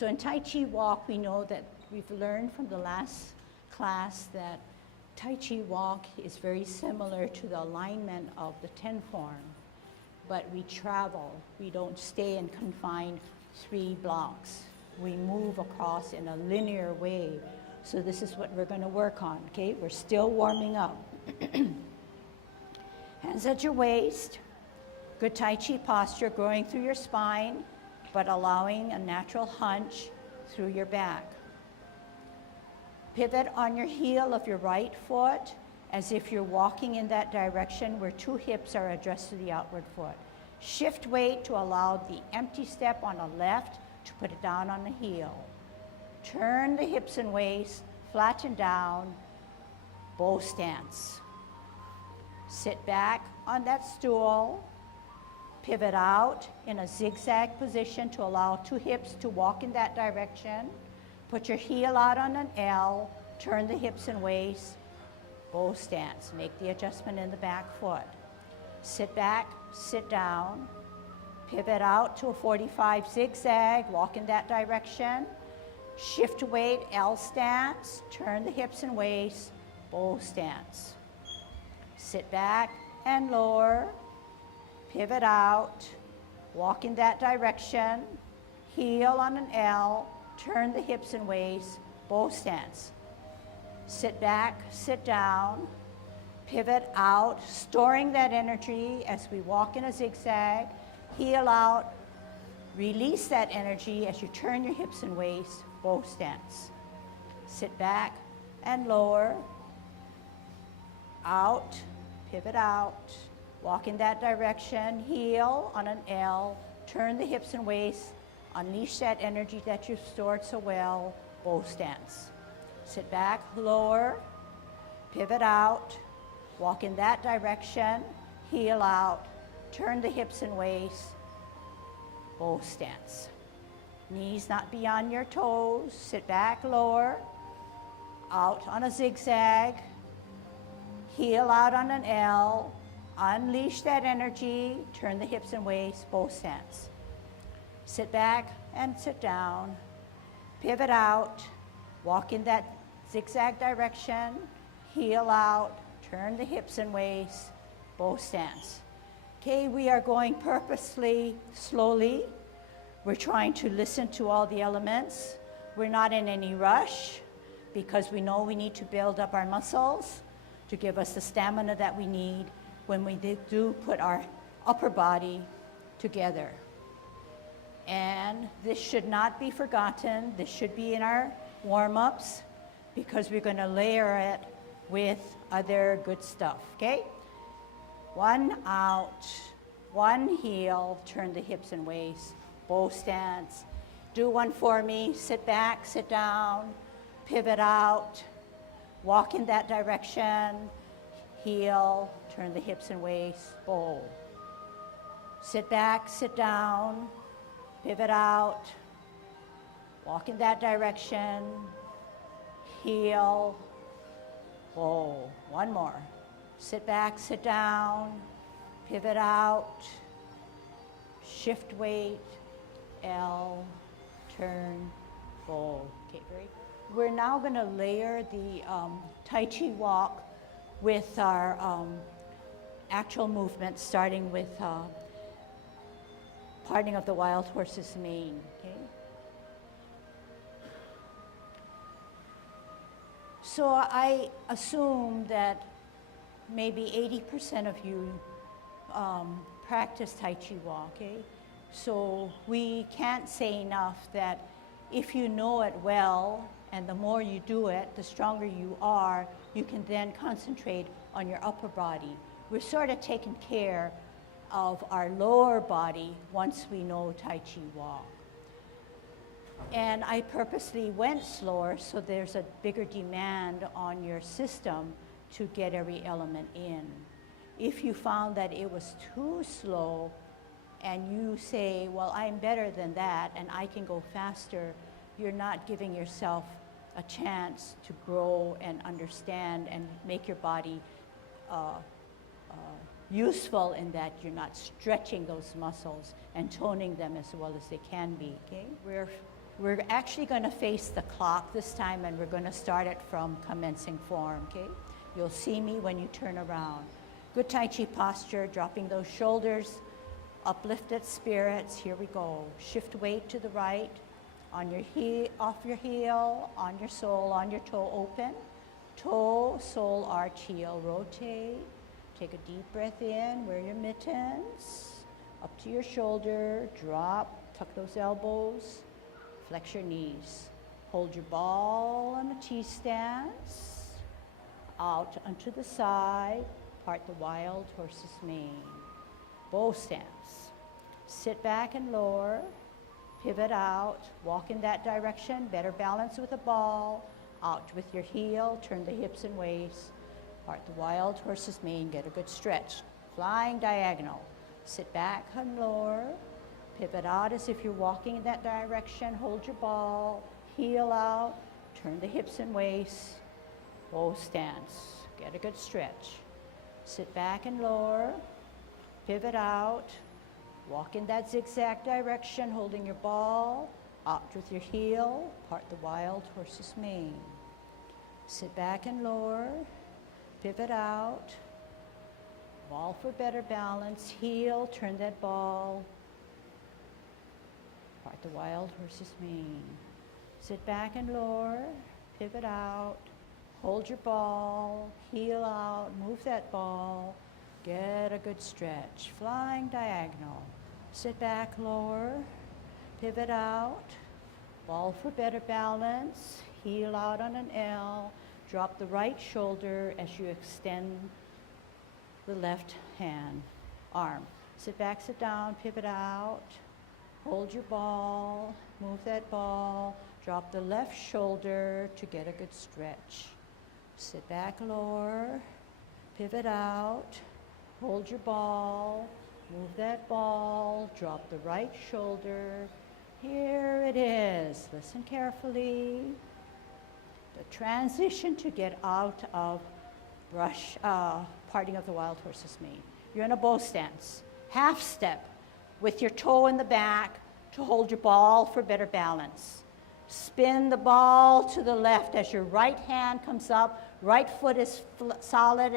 So in Tai Chi Walk, we know that we've learned from the last class that Tai Chi Walk is very similar to the alignment of the 10 form, but we travel. We don't stay and confine 3 blocks. We move across in a linear way. So this is what we're going to work on, okay? We're still warming up. Hands at your waist. Good Tai Chi posture, growing through your spine, but allowing a natural hunch through your back. Pivot on your heel of your right foot as if you're walking in that direction where 2 hips are addressed to the outward foot. Shift weight to allow the empty step on the left to put it down on the heel. Turn the hips and waist, flatten down, bow stance. Sit back on that stool, pivot out in a zigzag position to allow 2 hips to walk in that direction. Put your heel out on an L, turn the hips and waist, bow stance. Make the adjustment in the back foot. Sit back, sit down, pivot out to a 45 zigzag, walk in that direction. Shift weight, L stance, turn the hips and waist, bow stance. Sit back and lower, pivot out, walk in that direction, heel on an L, turn the hips and waist, bow stance. Sit back, sit down, pivot out, storing that energy as we walk in a zigzag, heel out, release that energy as you turn your hips and waist, bow stance. Sit back and lower, out, pivot out, walk in that direction, heel on an L, turn the hips and waist, unleash that energy that you've stored so well, bow stance. Sit back, lower, pivot out, walk in that direction, heel out, turn the hips and waist, bow stance. Knees not beyond your toes, sit back, lower, out on a zigzag, heel out on an L, unleash that energy, turn the hips and waist, bow stance. Sit back and sit down, pivot out, walk in that zigzag direction, heel out, turn the hips and waist, bow stance. Okay, we are going purposely, slowly. We're trying to listen to all the elements. We're not in any rush because we know we need to build up our muscles to give us the stamina that we need when we do put our upper body together. And this should not be forgotten. This should be in our warm-ups because we're going to layer it with other good stuff, okay? 1 out, 1 heel, turn the hips and waist, bow stance. Do one for me. Sit back, sit down, pivot out, walk in that direction, heel, turn the hips and waist, bow. Sit back, sit down, pivot out, walk in that direction, heel, bow. 1 more. Sit back, sit down, pivot out, shift weight, L, turn, bow. Okay, very good. We're now going to layer the Tai Chi Walk with our actual movement, starting with parting of the wild horse's mane. Okay? So I assume that maybe 80% of you practice Tai Chi Walk. Okay? So we can't say enough that if you know it well, and the more you do it, the stronger you are, you can then concentrate on your upper body. We're sort of taking care of our lower body once we know Tai Chi Walk. And I purposely went slower so there's a bigger demand on your system to get every element in. If you found that it was too slow and you say, well, I'm better than that and I can go faster, you're not giving yourself a chance to grow and understand and make your body useful in that you're not stretching those muscles and toning them as well as they can be. Okay? We're actually going to face the clock this time, and we're going to start it from commencing form, okay? You'll see me when you turn around. Good Tai Chi posture, dropping those shoulders, uplifted spirits. Here we go. Shift weight to the right, on your heel, off your heel, on your sole, on your toe open. Toe, sole, arch, heel, rotate. Take a deep breath in, wear your mittens. Up to your shoulder, drop, tuck those elbows, flex your knees. Hold your ball on a T-stance. Out onto the side, part the wild horse's mane. Bow stance. Sit back and lower, pivot out, walk in that direction, better balance with the ball. Out with your heel, turn the hips and waist. Part the wild horse's mane, get a good stretch. Flying diagonal. Sit back and lower. Pivot out as if you're walking in that direction. Hold your ball. Heel out. Turn the hips and waist. Bow stance. Get a good stretch. Sit back and lower. Pivot out. Walk in that zigzag direction, holding your ball. Out with your heel. Part the wild horse's mane. Sit back and lower. Pivot out. Ball for better balance. Heel, turn that ball. Part the wild horse's mane. Sit back and lower. Pivot out. Hold your ball. Heel out. Move that ball. Get a good stretch. Flying diagonal. Sit back, lower. Pivot out. Ball for better balance. Heel out on an L. Drop the right shoulder as you extend the left hand, arm. Sit back, sit down, pivot out. Hold your ball, move that ball. Drop the left shoulder to get a good stretch. Sit back, lower, pivot out. Hold your ball, move that ball. Drop the right shoulder. Here it is. Listen carefully. The transition to get out of parting of the wild horse's mane. You're in a bow stance. Half step with your toe in the back to hold your ball for better balance. Spin the ball to the left as your right hand comes up. Right foot is solid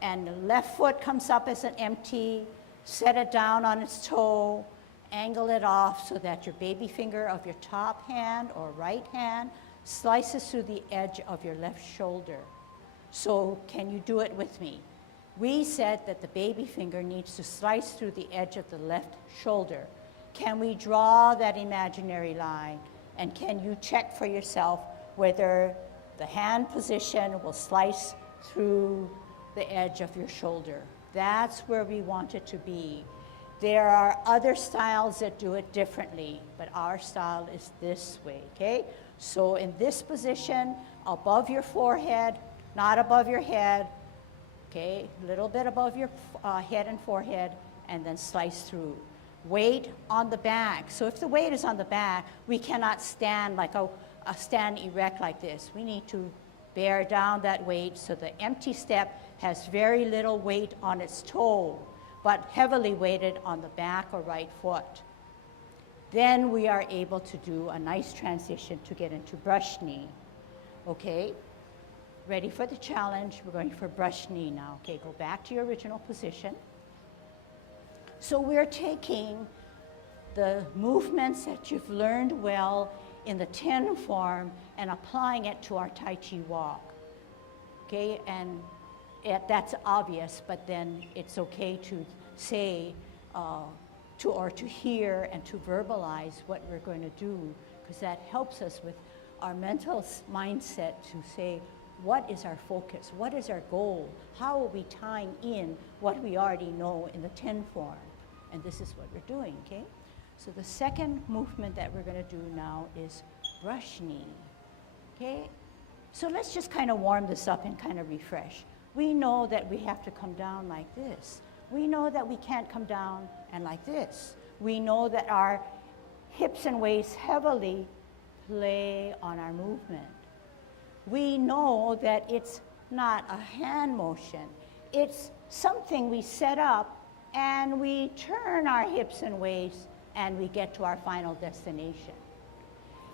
and the left foot comes up as an empty. Set it down on its toe. Angle it off so that your baby finger of your top hand or right hand slices through the edge of your left shoulder. So can you do it with me? We said that the baby finger needs to slice through the edge of the left shoulder. Can we draw that imaginary line? And can you check for yourself whether the hand position will slice through the edge of your shoulder? That's where we want it to be. There are other styles that do it differently, but our style is this way, okay? So in this position, above your forehead, not above your head, okay? A little bit above your head and forehead, and then slice through. Weight on the back. So if the weight is on the back, we cannot stand like stand erect like this. We need to bear down that weight so the empty step has very little weight on its toe, but heavily weighted on the back or right foot. Then we are able to do a nice transition to get into brush knee. Okay, ready for the challenge? We're going for brush knee now. Okay, go back to your original position. So we're taking the movements that you've learned well in the 10 form and applying it to our Tai Chi walk. Okay, and that's obvious, but then it's okay to say, to hear and to verbalize what we're going to do, because that helps us with our mental mindset to say, what is our focus? What is our goal? How are we tying in what we already know in the 10 form? And this is what we're doing, okay? So the second movement that we're going to do now is brush knee, okay? So let's just kind of warm this up and kind of refresh. We know that we have to come down like this. We know that we can't come down and like this. We know that our hips and waist heavily play on our movement. We know that it's not a hand motion. It's something we set up and we turn our hips and waist and we get to our final destination.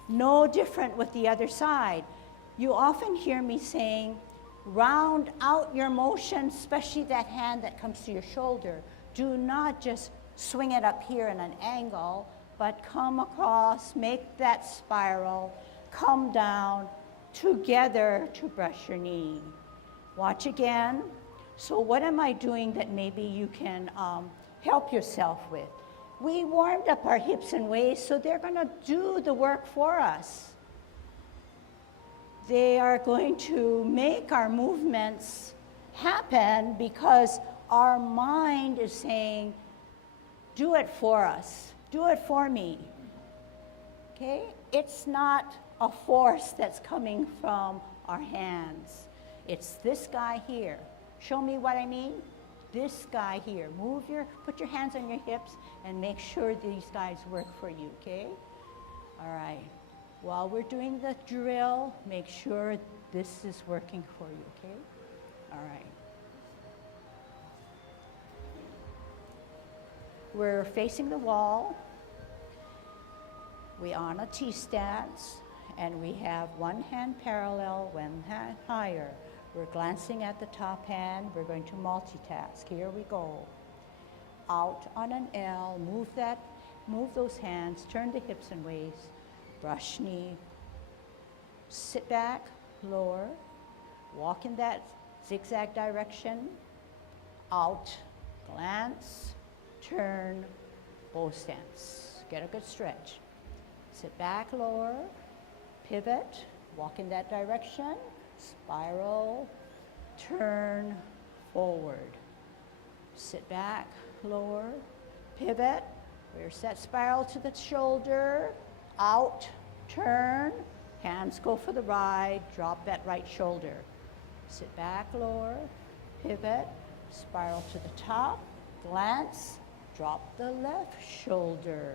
No different with the other side. You often hear me saying, round out your motion, especially that hand that comes to your shoulder. Do not just swing it up here in an angle, but come across, make that spiral, come down together to brush your knee. Watch again. So what am I doing that maybe you can help yourself with? We warmed up our hips and waists, so they're going to do the work for us. They are going to make our movements happen because our mind is saying, do it for us, do it for me. Okay? It's not a force that's coming from our hands. It's this guy here. Show me what I mean? This guy here. Put your hands on your hips and make sure these guys work for you, okay? All right. While we're doing the drill, make sure this is working for you, okay? All right. We're facing the wall. We're on a T-stance, and we have one hand parallel, one hand higher. We're glancing at the top hand. We're going to multitask. Here we go. Out on an L, move those hands, turn the hips and waists, brush knee, sit back, lower, walk in that zigzag direction, out, glance, turn, bow stance. Get a good stretch. Sit back, lower, pivot, walk in that direction, spiral, turn, forward. Sit back, lower, pivot, reverse that spiral to the shoulder, out, turn, hands go for the ride, drop that right shoulder. Sit back, lower, pivot, spiral to the top, glance, drop the left shoulder.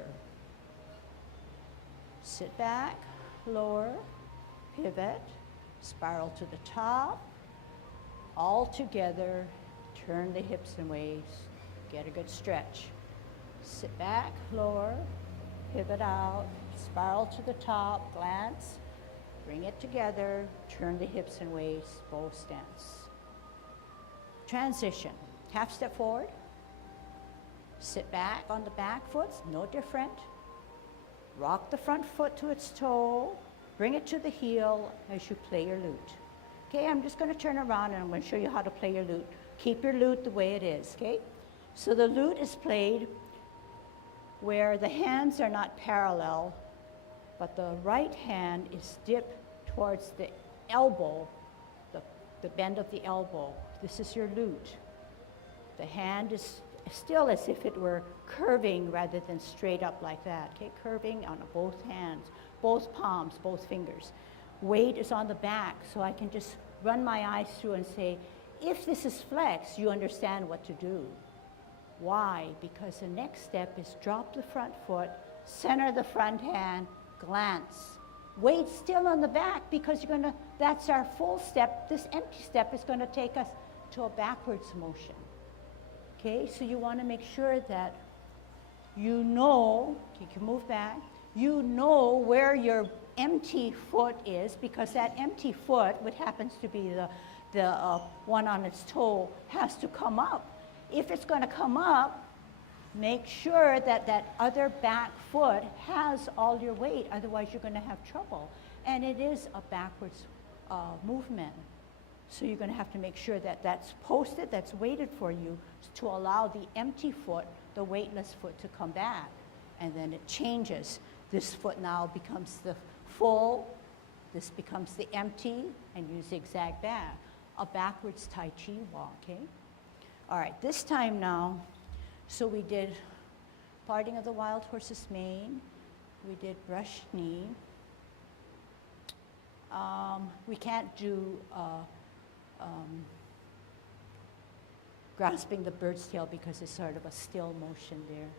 Sit back, lower, pivot, spiral to the top, all together, turn the hips and waists, get a good stretch. Sit back, lower, pivot out, spiral to the top, glance, bring it together, turn the hips and waists, bow stance. Transition, half step forward, sit back on the back foot, no different. Rock the front foot to its toe, bring it to the heel as you play your lute. Okay, I'm just going to turn around and I'm going to show you how to play your lute. Keep your lute the way it is, okay? So the lute is played where the hands are not parallel, but the right hand is dipped towards the elbow, the bend of the elbow. This is your lute. The hand is still as if it were curving rather than straight up like that, okay? Curving on both hands, both palms, both fingers. Weight is on the back, so I can just run my eyes through and say, if this is flexed, you understand what to do. Why? Because the next step is drop the front foot, center the front hand, glance. Weight still on the back because that's our full step. This empty step is going to take us to a backwards motion. Okay, so you want to make sure that you know, you can move back, you know where your empty foot is, because that empty foot, which happens to be the one on its toe, has to come up. If it's going to come up, make sure that that other back foot has all your weight, otherwise you're going to have trouble. And it is a backwards movement. So you're going to have to make sure that that's posted, that's weighted for you to allow the empty foot, the weightless foot, to come back. And then it changes. This foot now becomes the full, this becomes the empty, and you zigzag back. A backwards Tai Chi walk, okay? All right, this time now, so we did parting of the wild horse's mane, we did brush knee. We can't do grasping the bird's tail because it's sort of a still motion there.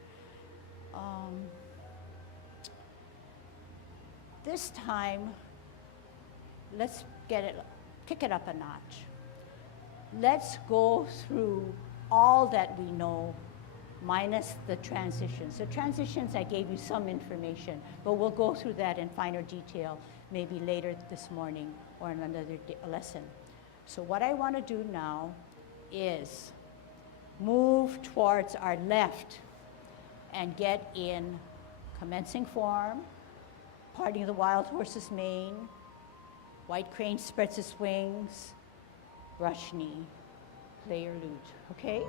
This time, let's kick it up a notch. Let's go through all that we know minus the transitions. The transitions, I gave you some information, but we'll go through that in finer detail maybe later this morning or in another lesson. So what I want to do now is move towards our left and get in commencing form, parting the wild horse's mane, white crane spreads his wings, brush knee, play your lute, okay?